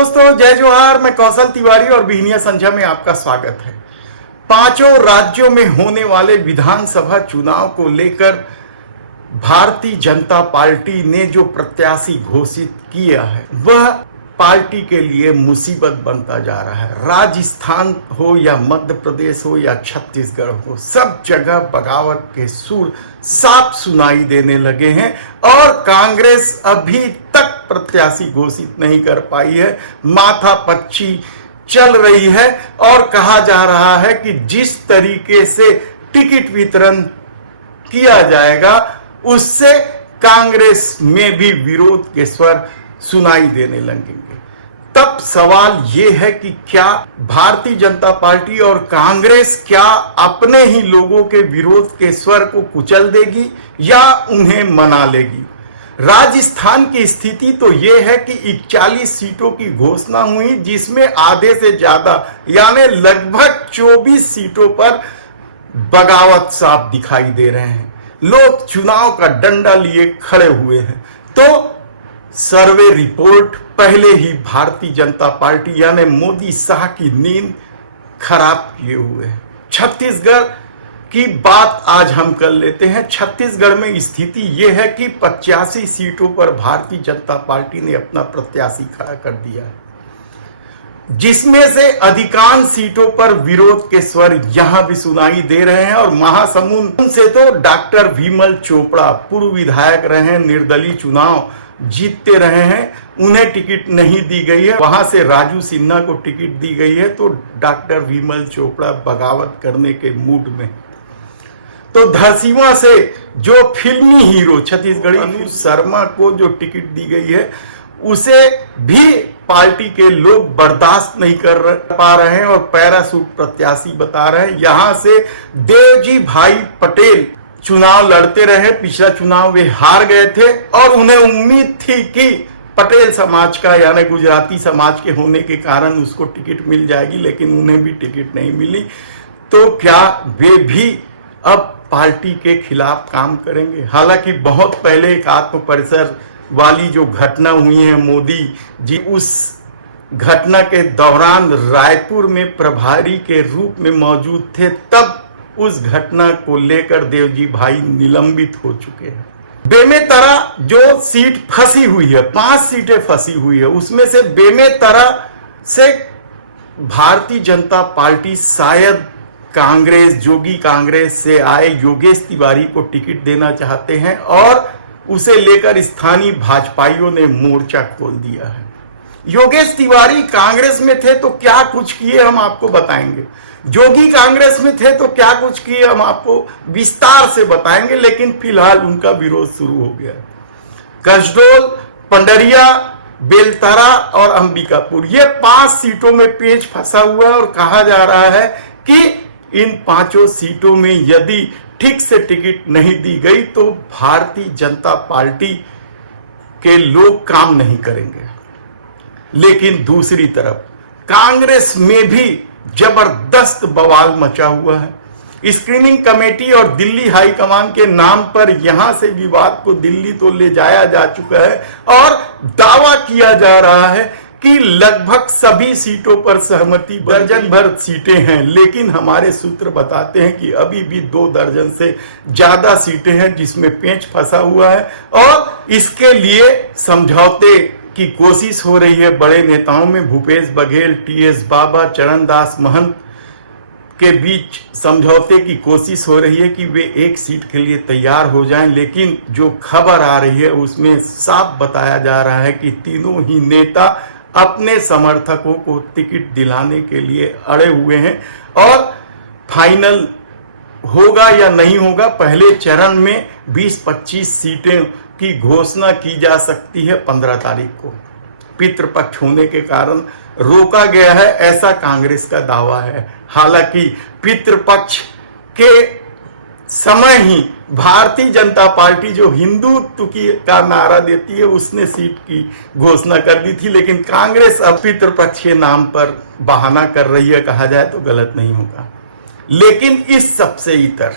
दोस्तों, जय जोहार। मैं कौशल तिवारी और बिहनिया संध्या में आपका स्वागत है। पांचों राज्यों में होने वाले विधानसभा चुनाव को लेकर भारतीय जनता पार्टी ने जो प्रत्याशी घोषित किया है वह पार्टी के लिए मुसीबत बनता जा रहा है। राजस्थान हो या मध्य प्रदेश हो या छत्तीसगढ़ हो, सब जगह बगावत के सुर साफ सुनाई देने लगे हैं और कांग्रेस अभी तक प्रत्याशी घोषित नहीं कर पाई है। माथापच्ची चल रही है और कहा जा रहा है कि जिस तरीके से टिकट वितरण किया जाएगा उससे कांग्रेस में भी विरोध के स्वर सुनाई देने लगेंगे। तब सवाल यह है कि क्या भारतीय जनता पार्टी और कांग्रेस क्या अपने ही लोगों के विरोध के स्वर को कुचल देगी या उन्हें मना लेगी। राजस्थान की स्थिति तो यह है कि 41 सीटों की घोषणा हुई, जिसमें आधे से ज्यादा यानी लगभग 24 सीटों पर बगावत साफ दिखाई दे रहे हैं। लोग चुनाव का डंडा लिए खड़े हुए हैं। तो सर्वे रिपोर्ट पहले ही भारतीय जनता पार्टी यानी मोदी शाह की नींद खराब किए हुए है। छत्तीसगढ़ की बात आज हम कर लेते हैं। छत्तीसगढ़ में स्थिति यह है कि 85 सीटों पर भारतीय जनता पार्टी ने अपना प्रत्याशी खड़ा कर दिया है, जिसमें से अधिकांश सीटों पर विरोध के स्वर यहां भी सुनाई दे रहे हैं। और महासमुंद से तो डॉक्टर विमल चोपड़ा पूर्व विधायक रहे, निर्दलीय चुनाव जीतते रहे हैं, उन्हें टिकट नहीं दी गई है। वहां से राजू सिन्हा को टिकट दी गई है। तो डॉक्टर विमल चोपड़ा बगावत करने के मूड में। तो धरसीवा से जो फिल्मी हीरो छत्तीसगढ़ी अनुज शर्मा को जो टिकट दी गई है उसे भी पार्टी के लोग बर्दाश्त नहीं कर पा रहे हैं और पैरासूट प्रत्याशी बता रहे हैं। यहां से देवजी भाई पटेल चुनाव लड़ते रहे। पिछला चुनाव वे हार गए थे और उन्हें उम्मीद थी कि पटेल समाज का यानी गुजराती समाज के होने के कारण उसको टिकट मिल जाएगी, लेकिन उन्हें भी टिकट नहीं मिली। तो क्या वे भी अब पार्टी के खिलाफ काम करेंगे? हालांकि बहुत पहले एक आत्म परिसर वाली जो घटना हुई है, मोदी जी उस घटना के दौरान रायपुर में प्रभारी के रूप में मौजूद थे, तब उस घटना को लेकर देवजी भाई निलंबित हो चुके हैं। बेमेतरा जो सीट फंसी हुई है, 5 सीटें फंसी हुई है, उसमें से बेमेतरा से भारतीय जनता पार्टी शायद कांग्रेस, जोगी कांग्रेस से आए योगेश तिवारी को टिकट देना चाहते हैं और उसे लेकर स्थानीय भाजपाइयों ने मोर्चा खोल दिया है। योगेश तिवारी कांग्रेस में थे तो क्या कुछ किए हम आपको बताएंगे, जोगी कांग्रेस में थे तो क्या कुछ किए हम आपको विस्तार से बताएंगे, लेकिन फिलहाल उनका विरोध शुरू हो गया। कसडोल, पंडरिया, बेलतरा और अंबिकापुर, ये 5 सीटों में पेच फंसा हुआ है और कहा जा रहा है कि इन 5 सीटों में यदि ठीक से टिकट नहीं दी गई तो भारतीय जनता पार्टी के लोग काम नहीं करेंगे। लेकिन दूसरी तरफ कांग्रेस में भी जबरदस्त बवाल मचा हुआ है। स्क्रीनिंग कमेटी और दिल्ली हाईकमान के नाम पर यहां से विवाद को दिल्ली तो ले जाया जा चुका है और दावा किया जा रहा है कि लगभग सभी सीटों पर सहमति, दर्जन भर सीटें हैं, लेकिन हमारे सूत्र बताते हैं कि अभी भी 2 दर्जन से ज्यादा सीटें हैं जिसमें पेंच फंसा हुआ है और इसके लिए समझौते की कोशिश हो रही है। बड़े नेताओं में भूपेश बघेल, टीएस बाबा, चरणदास महंत के बीच समझौते की कोशिश हो रही है कि वे एक सीट के लिए तैयार हो जाएं, लेकिन जो खबर आ रही है उसमें साफ बताया जा रहा है कि तीनों ही नेता अपने समर्थकों को टिकट दिलाने के लिए अड़े हुए हैं और फाइनल होगा या नहीं होगा, पहले चरण में 20-25 सीटें की घोषणा की जा सकती है 15 तारीख को। पितृपक्ष होने के कारण रोका गया है, ऐसा कांग्रेस का दावा है। हालांकि पितृपक्ष के समय ही भारतीय जनता पार्टी जो हिंदुत्व का नारा देती है उसने सीट की घोषणा कर दी थी, लेकिन कांग्रेस अब पितृपक्ष के नाम पर बहाना कर रही है, कहा जाए तो गलत नहीं होगा। लेकिन इस सबसे इतर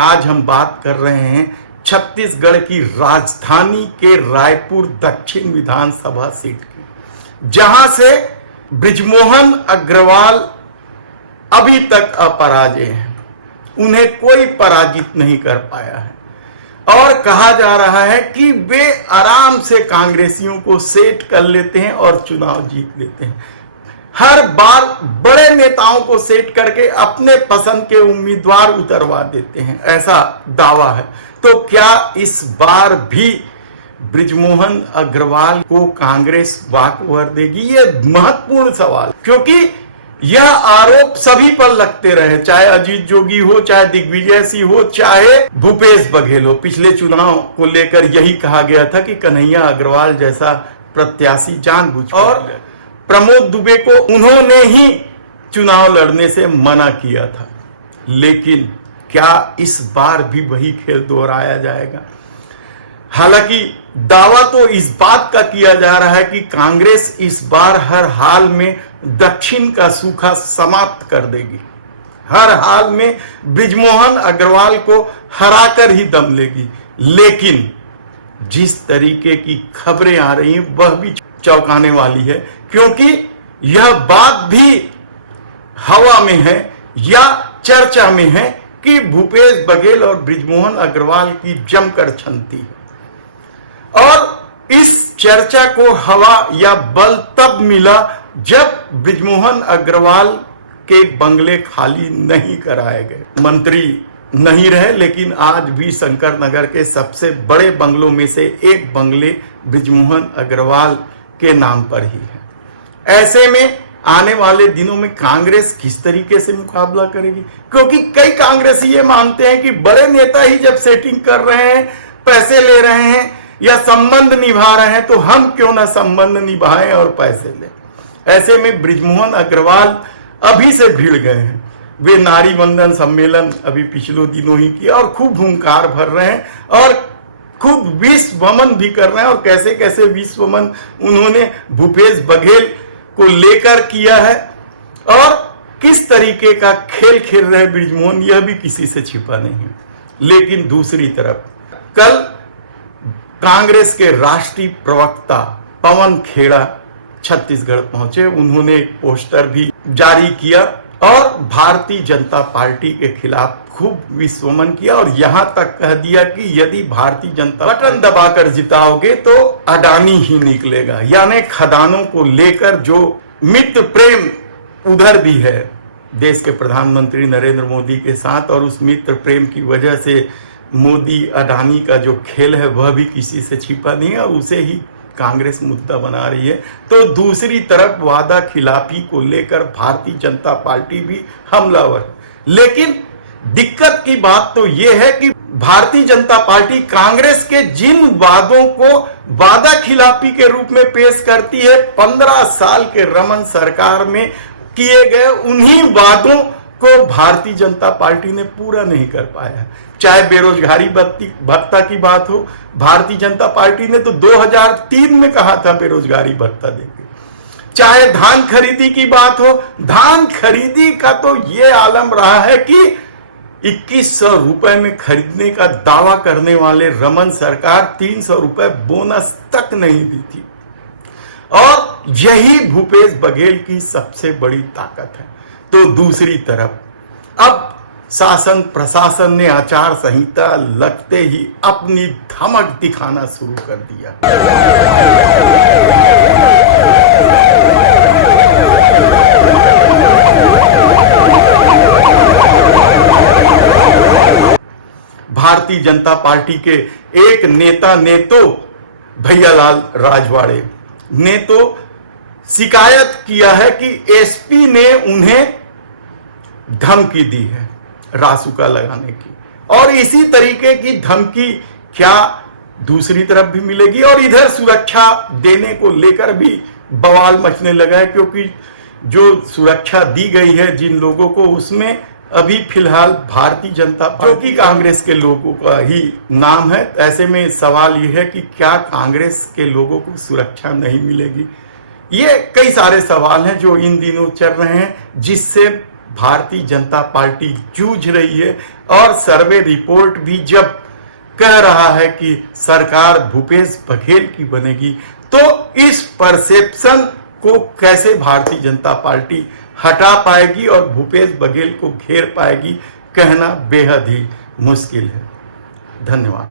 आज हम बात कर रहे हैं छत्तीसगढ़ की राजधानी के रायपुर दक्षिण विधानसभा सीट की, जहां से बृजमोहन अग्रवाल अभी तक अपराजय हैं, उन्हें कोई पराजित नहीं कर पाया है। और कहा जा रहा है कि वे आराम से कांग्रेसियों को सेट कर लेते हैं और चुनाव जीत लेते हैं। हर बार बड़े नेताओं को सेट करके अपने पसंद के उम्मीदवार उतरवा देते हैं, ऐसा दावा है। तो क्या इस बार भी बृजमोहन अग्रवाल को कांग्रेस वाकओवर देगी? ये महत्वपूर्ण सवाल, क्योंकि यह आरोप सभी पर लगते रहे, चाहे अजीत जोगी हो, चाहे दिग्विजय सिंह हो, चाहे भूपेश बघेल हो। पिछले चुनाव को लेकर यही कहा गया था कि कन्हैया अग्रवाल जैसा प्रत्याशी जानबूझकर, और प्रमोद दुबे को उन्होंने ही चुनाव लड़ने से मना किया था। लेकिन क्या इस बार भी वही खेल दोहराया जाएगा? हालांकि दावा तो इस बात का किया जा रहा है कि कांग्रेस इस बार हर हाल में दक्षिण का सूखा समाप्त कर देगी, हर हाल में बृजमोहन अग्रवाल को हराकर ही दम लेगी। लेकिन जिस तरीके की खबरें आ रही हैं वह भी चौंकाने वाली है, क्योंकि यह बात भी हवा में है या चर्चा में है कि भूपेश बघेल और बृजमोहन अग्रवाल की जमकर छंती है। और इस चर्चा को हवा या बल तब मिला जब बृजमोहन अग्रवाल के बंगले खाली नहीं कराए गए। मंत्री नहीं रहे, लेकिन आज भी शंकर नगर के सबसे बड़े बंगलों में से एक बंगले बृजमोहन अग्रवाल के नाम पर ही है। ऐसे में आने वाले दिनों में कांग्रेस किस तरीके से मुकाबला करेगी? क्योंकि कई कांग्रेसी ये मानते हैं कि बड़े नेता ही जब सेटिंग कर रहे हैं, पैसे ले रहे हैं या संबंध निभा रहे हैं, तो हम क्यों ना संबंध निभाएं और पैसे लें। ऐसे में बृजमोहन अग्रवाल अभी से भिड़ गए हैं। वे नारी वंदन सम्मेलन अभी पिछले दिनों ही किया और खूब हुंकार भर रहे हैं और खूब विश्व वमन भी कर रहे हैं। और कैसे कैसे विश्व वमन उन्होंने भूपेश बघेल को लेकर किया है और किस तरीके का खेल खेल रहे बृजमोहन, यह भी किसी से छिपा नहीं है। लेकिन दूसरी तरफ कल कांग्रेस के राष्ट्रीय प्रवक्ता पवन खेड़ा छत्तीसगढ़ पहुंचे। उन्होंने एक पोस्टर भी जारी किया और भारतीय जनता पार्टी के खिलाफ खूब विश्वमन किया और यहां तक कह दिया कि यदि भारतीय जनता बटन दबाकर जिताओगे तो अडानी ही निकलेगा। यानी खदानों को लेकर जो मित्र प्रेम उधर भी है देश के प्रधानमंत्री नरेंद्र मोदी के साथ, और उस मित्र प्रेम की वजह से मोदी अडानी का जो खेल है वह भी किसी से छिपा नहीं है और उसे ही कांग्रेस मुद्दा बना रही है। तो दूसरी तरफ वादा खिलाफी को लेकर भारतीय जनता पार्टी भी हमलावर है। लेकिन दिक्कत की बात तो यह है कि भारतीय जनता पार्टी कांग्रेस के जिन वादों को वादा खिलाफी के रूप में पेश करती है, 15 साल के रमन सरकार में किए गए उन्हीं वादों को भारतीय जनता पार्टी ने पूरा नहीं कर पाया। चाहे बेरोजगारी भत्ता की बात हो, भारतीय जनता पार्टी ने तो 2003 में कहा था बेरोजगारी भत्ता देंगे। चाहे धान खरीदी की बात हो, धान खरीदी का तो ये आलम रहा है कि 2100 रुपए में खरीदने का दावा करने वाले रमन सरकार 300 रुपए बोनस तक नहीं दी थी। और यही भूपेश बघेल की सबसे बड़ी ताकत है। तो दूसरी तरफ अब शासन प्रशासन ने आचार संहिता लगते ही अपनी धमक दिखाना शुरू कर दिया। भारतीय जनता पार्टी के एक नेता ने तो भैयालाल राजवाड़े ने तो शिकायत किया है कि एसपी ने उन्हें धमकी दी है रासुका लगाने की, और इसी तरीके की धमकी क्या दूसरी तरफ भी मिलेगी? और इधर सुरक्षा देने को लेकर भी बवाल मचने लगा है, क्योंकि जो सुरक्षा दी गई है जिन लोगों को, उसमें अभी फिलहाल भारतीय जनता पार्टी, जो कि कांग्रेस के लोगों का ही नाम है। ऐसे में सवाल यह है कि क्या कांग्रेस के लोगों को सुरक्षा नहीं मिलेगी? ये कई सारे सवाल हैं जो इन दिनों चल रहे हैं, जिससे भारतीय जनता पार्टी जूझ रही है। और सर्वे रिपोर्ट भी जब कह रहा है कि सरकार भूपेश बघेल की बनेगी, तो इस परसेप्शन को कैसे भारतीय जनता पार्टी हटा पाएगी और भूपेश बघेल को घेर पाएगी, कहना बेहद ही मुश्किल है। धन्यवाद।